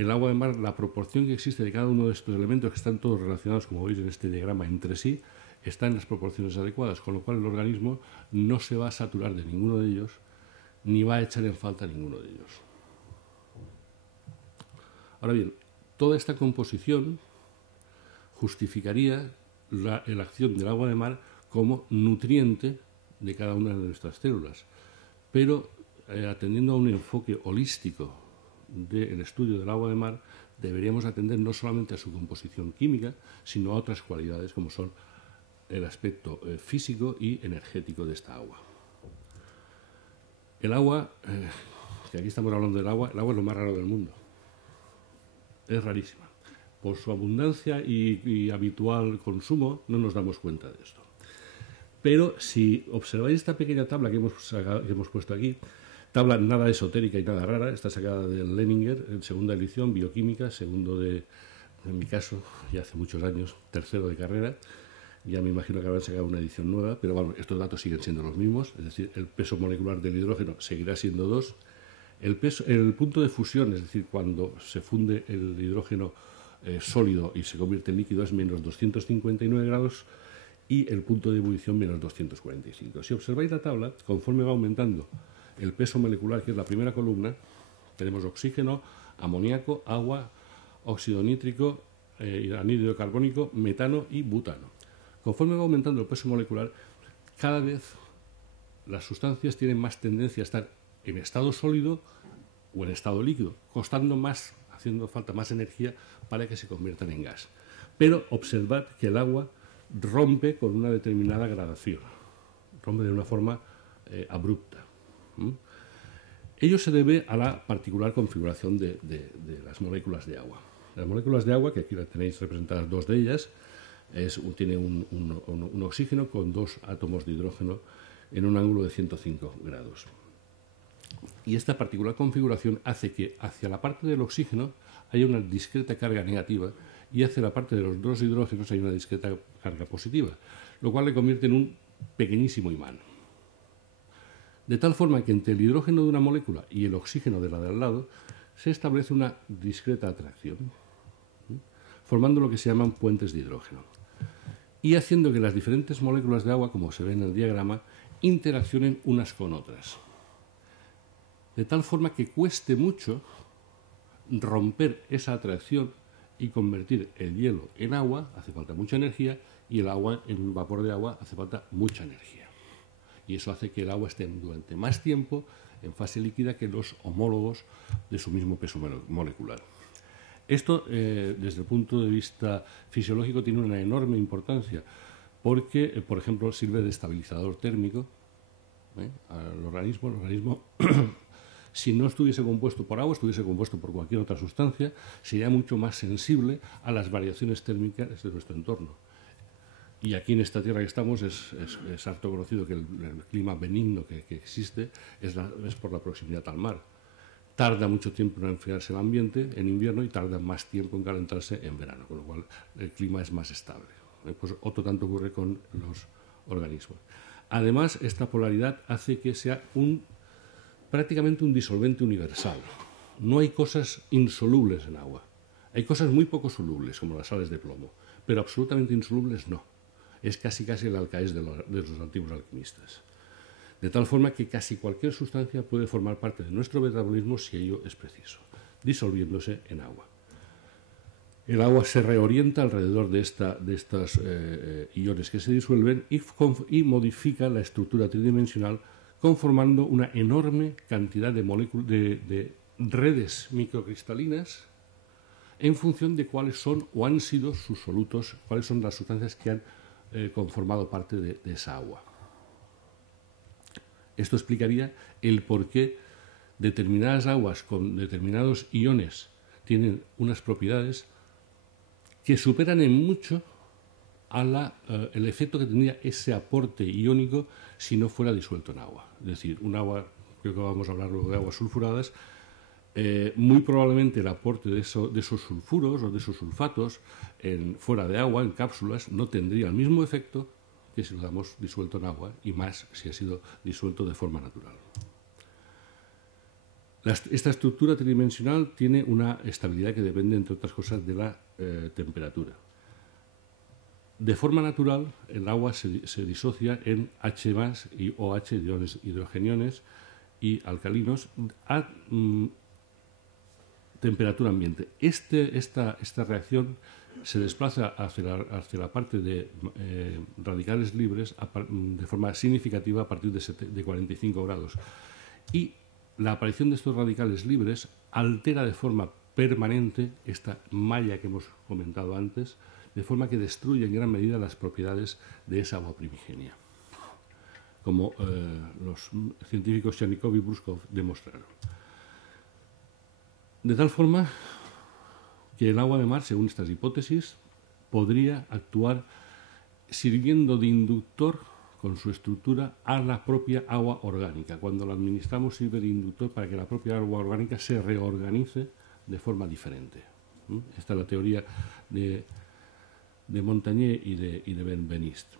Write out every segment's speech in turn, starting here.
el agua de mar, la proporción que existe de cada uno de estos elementos, que están todos relacionados, como veis en este diagrama, entre sí, está en las proporciones adecuadas, con lo cual el organismo no se va a saturar de ninguno de ellos, ni va a echar en falta ninguno de ellos. Ahora bien, toda esta composición justificaría la acción del agua de mar como nutriente de cada una de nuestras células, pero atendiendo a un enfoque holístico del estudio del agua de mar, deberíamos atender no solamente a su composición química, sino a otras cualidades como son el aspecto físico y energético de esta agua. El agua, que aquí estamos hablando del agua, el agua es lo más raro del mundo. Es rarísima. Por su abundancia y habitual consumo no nos damos cuenta de esto. Pero si observáis esta pequeña tabla que hemos puesto aquí, tabla nada esotérica y nada rara, está sacada del Leninger, en segunda edición, bioquímica, segundo en mi caso, ya hace muchos años, tercero de carrera. Ya me imagino que habrán sacado una edición nueva, pero bueno, estos datos siguen siendo los mismos, es decir, el peso molecular del hidrógeno seguirá siendo 2. El punto de fusión, es decir, cuando se funde el hidrógeno sólido y se convierte en líquido, es menos 259 grados, y el punto de ebullición menos 245. Si observáis la tabla, conforme va aumentando el peso molecular, que es la primera columna, tenemos oxígeno, amoníaco, agua, óxido nítrico, anhídrido carbónico, metano y butano. Conforme va aumentando el peso molecular, cada vez las sustancias tienen más tendencia a estar en estado sólido o en estado líquido, costando más, haciendo falta más energía para que se conviertan en gas. Pero observad que el agua rompe con una determinada gradación, rompe de una forma abrupta. Ello se debe a la particular configuración de las moléculas de agua. Las moléculas de agua, que aquí las tenéis representadas dos de ellas, tiene un oxígeno con dos átomos de hidrógeno en un ángulo de 105 grados. Y esta particular configuración hace que hacia la parte del oxígeno haya una discreta carga negativa y hacia la parte de los dos hidrógenos hay una discreta carga positiva, lo cual le convierte en un pequeñísimo imán. De tal forma que entre el hidrógeno de una molécula y el oxígeno de la de al lado se establece una discreta atracción, formando lo que se llaman puentes de hidrógeno, y haciendo que las diferentes moléculas de agua, como se ve en el diagrama, interaccionen unas con otras. De tal forma que cueste mucho romper esa atracción y convertir el hielo en agua, hace falta mucha energía, y el agua en un vapor de agua hace falta mucha energía. Y eso hace que el agua esté durante más tiempo en fase líquida que los homólogos de su mismo peso molecular. Esto, desde el punto de vista fisiológico, tiene una enorme importancia porque, por ejemplo, sirve de estabilizador térmico al organismo. El organismo, si no estuviese compuesto por agua, estuviese compuesto por cualquier otra sustancia, sería mucho más sensible a las variaciones térmicas de nuestro entorno. Y aquí en esta tierra que estamos es harto conocido que el clima benigno que existe es por la proximidad al mar. Tarda mucho tiempo en enfriarse el ambiente en invierno y tarda más tiempo en calentarse en verano, con lo cual el clima es más estable. Pues otro tanto ocurre con los organismos. Además, esta polaridad hace que sea prácticamente un disolvente universal. No hay cosas insolubles en agua. Hay cosas muy poco solubles, como las sales de plomo, pero absolutamente insolubles no. Es casi el alcaés de los antiguos alquimistas. De tal forma que casi cualquier sustancia puede formar parte de nuestro metabolismo si ello es preciso, disolviéndose en agua. El agua se reorienta alrededor de estos iones que se disuelven y modifica la estructura tridimensional, conformando una enorme cantidad de redes microcristalinas en función de cuáles son o han sido sus solutos, cuáles son las sustancias que han conformado parte de esa agua. Esto explicaría el por qué determinadas aguas con determinados iones tienen unas propiedades que superan en mucho el efecto que tendría ese aporte iónico si no fuera disuelto en agua. Es decir, un agua, creo que vamos a hablar luego de aguas sulfuradas, muy probablemente el aporte de esos sulfuros o de esos sulfatos fuera de agua, en cápsulas, no tendría el mismo efecto que si lo damos disuelto en agua, y más si ha sido disuelto de forma natural. Esta estructura tridimensional tiene una estabilidad que depende, entre otras cosas, de la temperatura. De forma natural, el agua se disocia en H+ y OH, iones hidrogeniones y alcalinos, a temperatura ambiente. Esta reacción se desplaza hacia la parte de radicales libres de forma significativa a partir de 45 grados. Y la aparición de estos radicales libres altera de forma permanente esta malla que hemos comentado antes, de forma que destruye en gran medida las propiedades de esa agua primigenia, como los científicos Chernikov y Bruskov demostraron. De tal forma que el agua de mar, según estas hipótesis, podría actuar sirviendo de inductor con su estructura a la propia agua orgánica. Cuando la administramos sirve de inductor para que la propia agua orgánica se reorganice de forma diferente. Esta es la teoría de Montagnier y de Benveniste.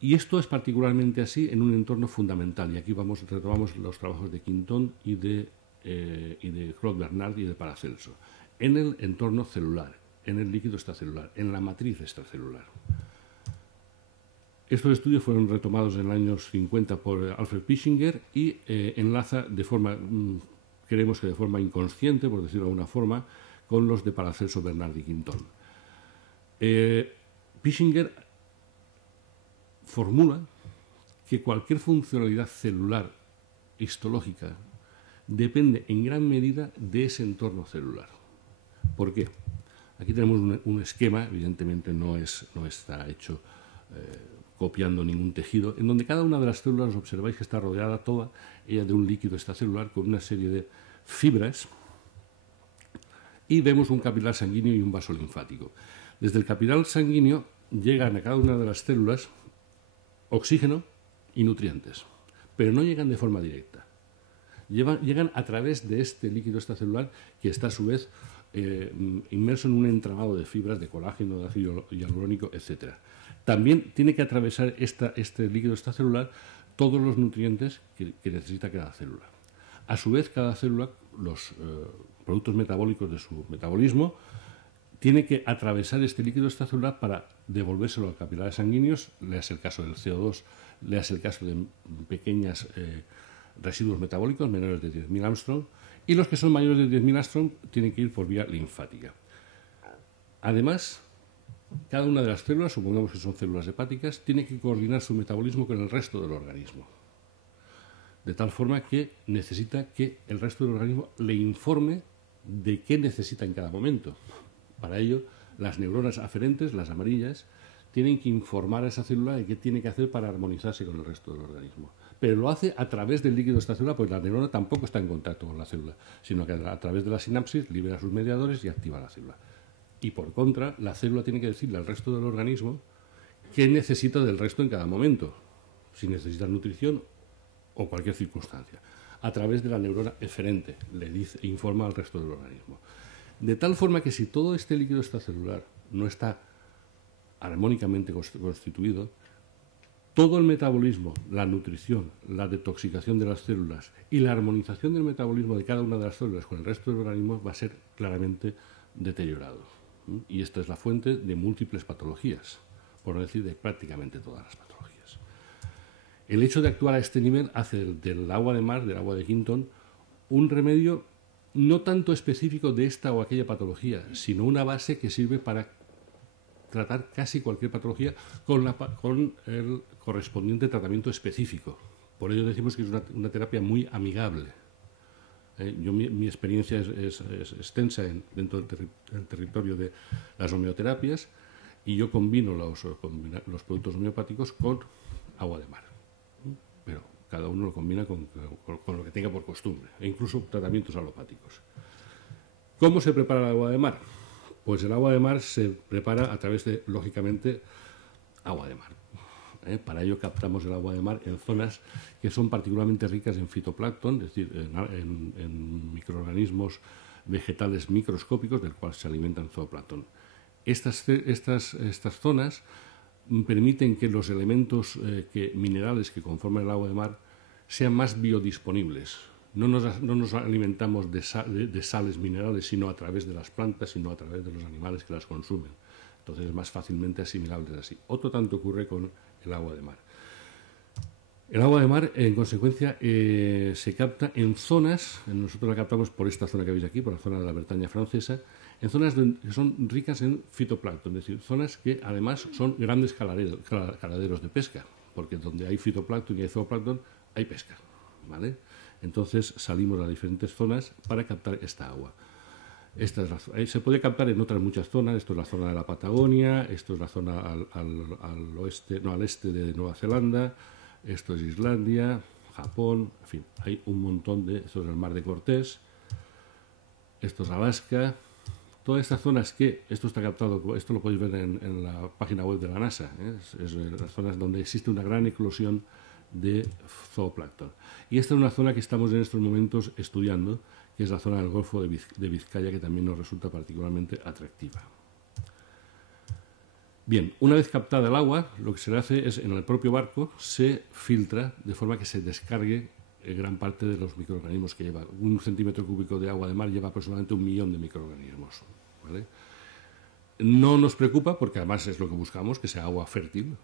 Y esto es particularmente así en un entorno fundamental. Y aquí retomamos los trabajos de Quintón y de Claude Bernard y de Paracelso. En el entorno celular, en el líquido extracelular, en la matriz extracelular. Estos estudios fueron retomados en los años 50 por Alfred Pischinger y enlaza creemos que de forma inconsciente, por decirlo de alguna forma, con los de Paracelso, Bernard y Quintón. Pischinger formula que cualquier funcionalidad celular histológica depende en gran medida de ese entorno celular. ¿Por qué? Aquí tenemos un esquema, evidentemente no está hecho copiando ningún tejido, en donde cada una de las células observáis que está rodeada toda ella de un líquido extracelular con una serie de fibras, y vemos un capilar sanguíneo y un vaso linfático. Desde el capilar sanguíneo llegan a cada una de las células oxígeno y nutrientes, pero no llegan de forma directa. Llegan a través de este líquido extracelular que está a su vez inmerso en un entramado de fibras de colágeno, de ácido hialurónico, etc. También tiene que atravesar este líquido extracelular todos los nutrientes que necesita cada célula. A su vez, cada célula, los productos metabólicos de su metabolismo, tiene que atravesar este líquido extracelular para devolvérselo a capilares sanguíneos, leas el caso del CO2, leas el caso de pequeños residuos metabólicos menores de 10.000 Armstrong, y los que son mayores de 10.000 Armstrong tienen que ir por vía linfática. Además, cada una de las células, supongamos que son células hepáticas, tiene que coordinar su metabolismo con el resto del organismo, de tal forma que necesita que el resto del organismo le informe de qué necesita en cada momento. Para ello, las neuronas aferentes, las amarillas, tienen que informar a esa célula de qué tiene que hacer para armonizarse con el resto del organismo. Pero lo hace a través del líquido extracelular, pues la neurona tampoco está en contacto con la célula, sino que a través de la sinapsis libera sus mediadores y activa la célula. Y por contra, la célula tiene que decirle al resto del organismo qué necesita del resto en cada momento, si necesita nutrición o cualquier circunstancia. A través de la neurona eferente informa al resto del organismo. De tal forma que si todo este líquido extracelular no está armónicamente constituido, todo el metabolismo, la nutrición, la detoxicación de las células y la armonización del metabolismo de cada una de las células con el resto del organismo va a ser claramente deteriorado. Y esta es la fuente de múltiples patologías, por no decir de prácticamente todas las patologías. El hecho de actuar a este nivel hace del agua de mar, del agua de Quintón, un remedio no tanto específico de esta o aquella patología, sino una base que sirve para tratar casi cualquier patología con el correspondiente tratamiento específico. Por ello decimos que es una terapia muy amigable. Mi experiencia es extensa dentro del territorio de las homeoterapias, y yo combino los productos homeopáticos con agua de mar. Pero cada uno lo combina con lo que tenga por costumbre, e incluso tratamientos alopáticos. ¿Cómo se prepara el agua de mar? Pues el agua de mar se prepara a través de, lógicamente, agua de mar. Para ello captamos el agua de mar en zonas que son particularmente ricas en fitoplancton, es decir, en microorganismos vegetales microscópicos del cual se alimentan zooplancton. Estas zonas permiten que los elementos minerales que conforman el agua de mar sean más biodisponibles, No nos alimentamos de sales minerales, sino a través de las plantas, sino a través de los animales que las consumen. Entonces es más fácilmente asimilable así. Otro tanto ocurre con el agua de mar. El agua de mar, en consecuencia, se capta en zonas, nosotros la captamos por esta zona que veis aquí, por la zona de la Bretaña francesa, en zonas que son ricas en fitoplancton, es decir, zonas que además son grandes caladeros de pesca, porque donde hay fitoplancton y hay zooplancton hay pesca, ¿vale? Entonces salimos a diferentes zonas para captar esta agua. Se puede captar en otras muchas zonas. Esto es la zona de la Patagonia, esto es la zona al este de Nueva Zelanda, esto es Islandia, Japón, en fin, hay un montón de... Esto es el Mar de Cortés, esto es Alaska, todas estas zonas que... Esto está captado, esto lo podéis ver en la página web de la NASA, es las zonas donde existe una gran eclosión de zooplancton. Y esta es una zona que estamos en estos momentos estudiando, que es la zona del Golfo de Vizcaya, que también nos resulta particularmente atractiva. Bien, una vez captada el agua, lo que se le hace es, en el propio barco, se filtra de forma que se descargue gran parte de los microorganismos que lleva. Un centímetro cúbico de agua de mar lleva aproximadamente 1 millón de microorganismos, ¿vale? No nos preocupa, porque además es lo que buscamos, que sea agua fértil,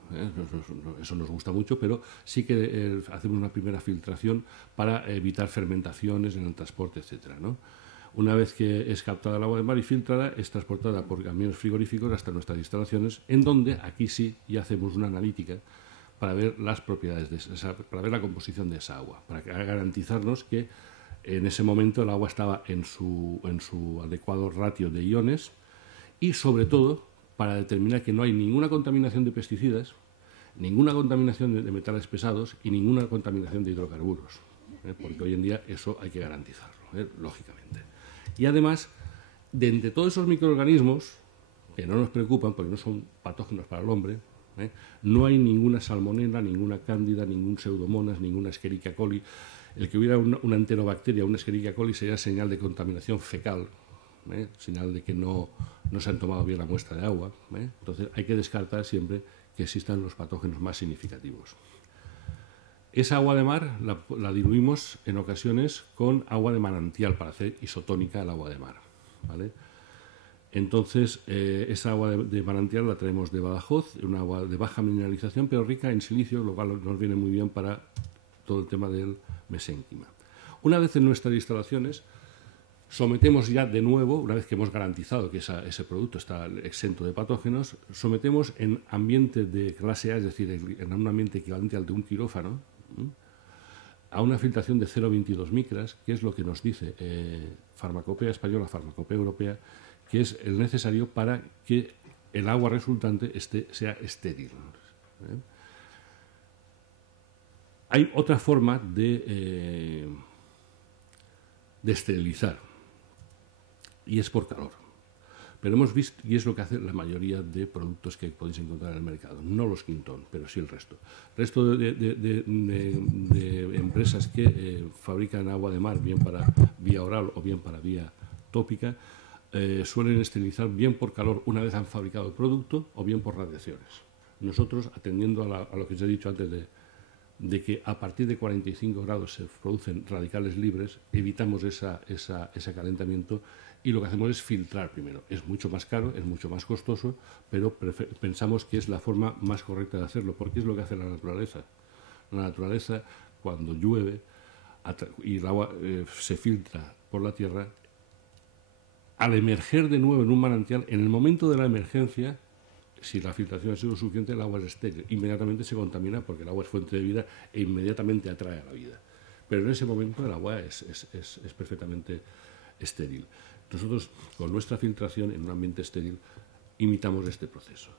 eso nos gusta mucho, pero sí que hacemos una primera filtración para evitar fermentaciones en el transporte, etcétera, ¿no? Una vez que es captada el agua de mar y filtrada, es transportada por camiones frigoríficos hasta nuestras instalaciones, en donde aquí sí ya hacemos una analítica para ver las propiedades, para ver la composición de esa agua, para garantizarnos que en ese momento el agua estaba en su adecuado ratio de iones, y sobre todo para determinar que no hay ninguna contaminación de pesticidas, ninguna contaminación de metales pesados y ninguna contaminación de hidrocarburos, porque hoy en día eso hay que garantizarlo, lógicamente. Y además, de entre todos esos microorganismos, que no nos preocupan porque no son patógenos para el hombre, no hay ninguna salmonela, ninguna cándida, ningún pseudomonas, ninguna escherichia coli. El que hubiera una enterobacteria o una escherichia coli sería señal de contaminación fecal, señal de que no se han tomado bien la muestra de agua. Entonces hay que descartar siempre que existan los patógenos más significativos. Esa agua de mar la diluimos en ocasiones con agua de manantial para hacer isotónica el agua de mar, ¿vale? Entonces esa agua de manantial la traemos de Badajoz, una agua de baja mineralización pero rica en silicio, lo cual nos viene muy bien para todo el tema del mesénquima. Una vez en nuestras instalaciones, sometemos ya de nuevo, una vez que hemos garantizado que ese producto está exento de patógenos, sometemos en ambiente de clase A, es decir, en un ambiente equivalente al de un quirófano, a una filtración de 0,22 micras, que es lo que nos dice Farmacopea Española, Farmacopea Europea, que es el necesario para que el agua resultante sea estéril. Hay otra forma de esterilizar, y es por calor. Pero hemos visto, y es lo que hace la mayoría de productos que podéis encontrar en el mercado, no los Quintón, pero sí el resto. El resto de empresas que fabrican agua de mar, bien para vía oral o bien para vía tópica, suelen esterilizar bien por calor una vez han fabricado el producto o bien por radiaciones. Nosotros, atendiendo a lo que os he dicho antes de que a partir de 45 grados se producen radicales libres, evitamos ese calentamiento y lo que hacemos es filtrar primero. Es mucho más caro, es mucho más costoso, pero pensamos que es la forma más correcta de hacerlo, porque es lo que hace la naturaleza. La naturaleza, cuando llueve y el agua se filtra por la tierra, al emerger de nuevo en un manantial, en el momento de la emergencia, si la filtración ha sido suficiente, el agua es estéril. Inmediatamente se contamina porque el agua es fuente de vida e inmediatamente atrae a la vida. Pero en ese momento el agua es perfectamente estéril. Nosotros, con nuestra filtración en un ambiente estéril, imitamos este proceso.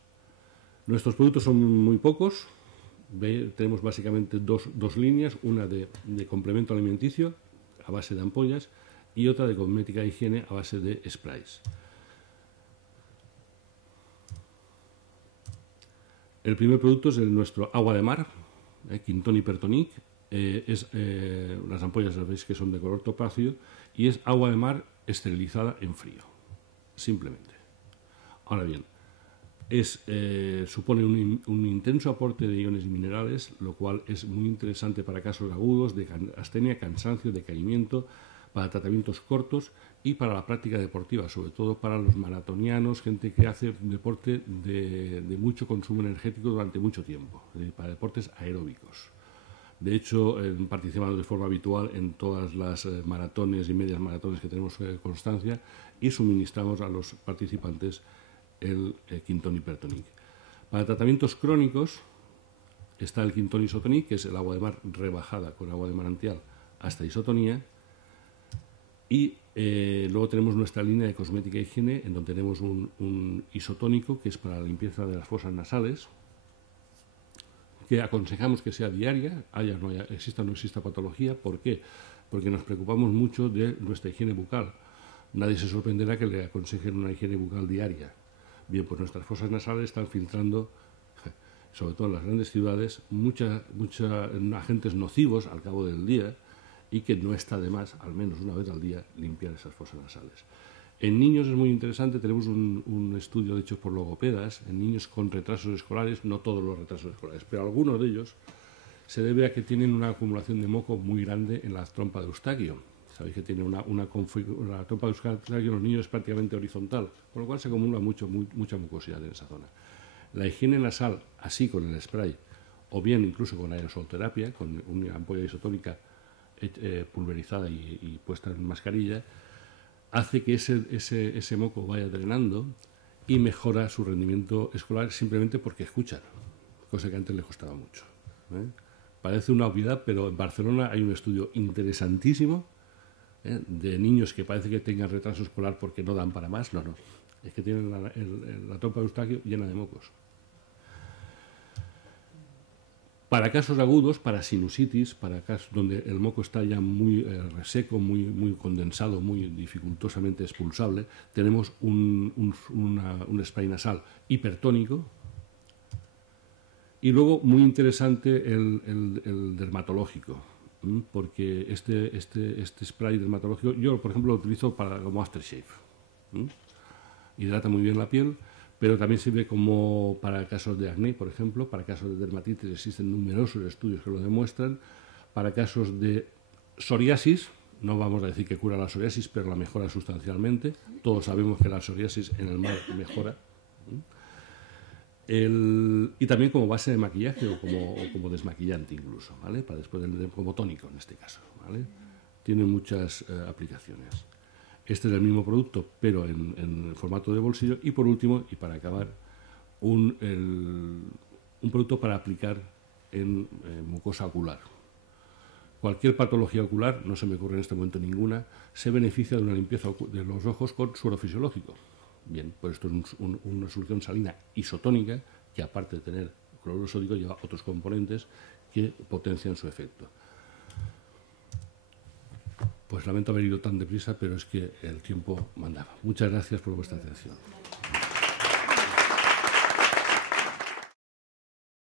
Nuestros productos son muy pocos. Tenemos básicamente dos líneas, una de complemento alimenticio a base de ampollas y otra de cosmética e higiene a base de sprays. El primer producto es nuestro agua de mar, Quintón Hypertonic. Las ampollas veis que son de color topacio y es agua de mar esterilizada en frío, simplemente. Ahora bien, supone un intenso aporte de iones y minerales, lo cual es muy interesante para casos agudos de astenia, cansancio, decaimiento, para tratamientos cortos y para la práctica deportiva, sobre todo para los maratonianos, gente que hace un deporte de mucho consumo energético durante mucho tiempo, para deportes aeróbicos. De hecho, participamos de forma habitual en todas las maratones y medias maratones que tenemos constancia y suministramos a los participantes el Quinton Hypertonic. Para tratamientos crónicos está el Quinton Isotonic, que es el agua de mar rebajada con agua de manantial hasta isotonía. Y luego tenemos nuestra línea de cosmética e higiene, en donde tenemos un isotónico, que es para la limpieza de las fosas nasales, que aconsejamos que sea diaria, exista o no exista patología. ¿Por qué? Porque nos preocupamos mucho de nuestra higiene bucal. Nadie se sorprenderá que le aconsejen una higiene bucal diaria. Bien, pues nuestras fosas nasales están filtrando, sobre todo en las grandes ciudades, muchos agentes nocivos al cabo del día, y que no está de más, al menos una vez al día, limpiar esas fosas nasales. En niños es muy interesante, tenemos un estudio hecho por logopedas, en niños con retrasos escolares, no todos los retrasos escolares, pero algunos de ellos se debe a que tienen una acumulación de moco muy grande en la trompa de Eustaquio. Sabéis que tiene la trompa de Eustaquio en los niños es prácticamente horizontal, con lo cual se acumula mucha mucosidad en esa zona. La higiene nasal, así con el spray, o bien incluso con aerosolterapia, con una ampolla isotónica pulverizada y puesta en mascarilla, hace que ese moco vaya drenando y mejora su rendimiento escolar simplemente porque escuchan, cosa que antes les costaba mucho. Parece una obviedad, pero en Barcelona hay un estudio interesantísimo de niños que parece que tengan retraso escolar porque no dan para más. No, es que tienen la trompa de Eustaquio llena de mocos. Para casos agudos, para sinusitis, para casos donde el moco está ya muy reseco, muy condensado, muy dificultosamente expulsable, tenemos un spray nasal hipertónico. Y luego, muy interesante, el dermatológico, porque este spray dermatológico, yo por ejemplo lo utilizo como aftershave. Hidrata muy bien la piel, pero también sirve como para casos de acné, por ejemplo, para casos de dermatitis existen numerosos estudios que lo demuestran, para casos de psoriasis, no vamos a decir que cura la psoriasis, pero la mejora sustancialmente. Todos sabemos que la psoriasis en el mar mejora. Y también como base de maquillaje o como desmaquillante incluso, ¿vale? Para después como tónico en este caso, ¿vale? Tiene muchas aplicaciones. Este es el mismo producto, pero en formato de bolsillo. Y por último, y para acabar, un producto para aplicar en mucosa ocular. Cualquier patología ocular, no se me ocurre en este momento ninguna, se beneficia de una limpieza de los ojos con suero fisiológico. Bien, pues esto es una solución salina isotónica que, aparte de tener cloruro sódico, lleva otros componentes que potencian su efecto. Pues lamento haber ido tan deprisa, pero es que el tiempo mandaba. Muchas gracias por vuestra atención.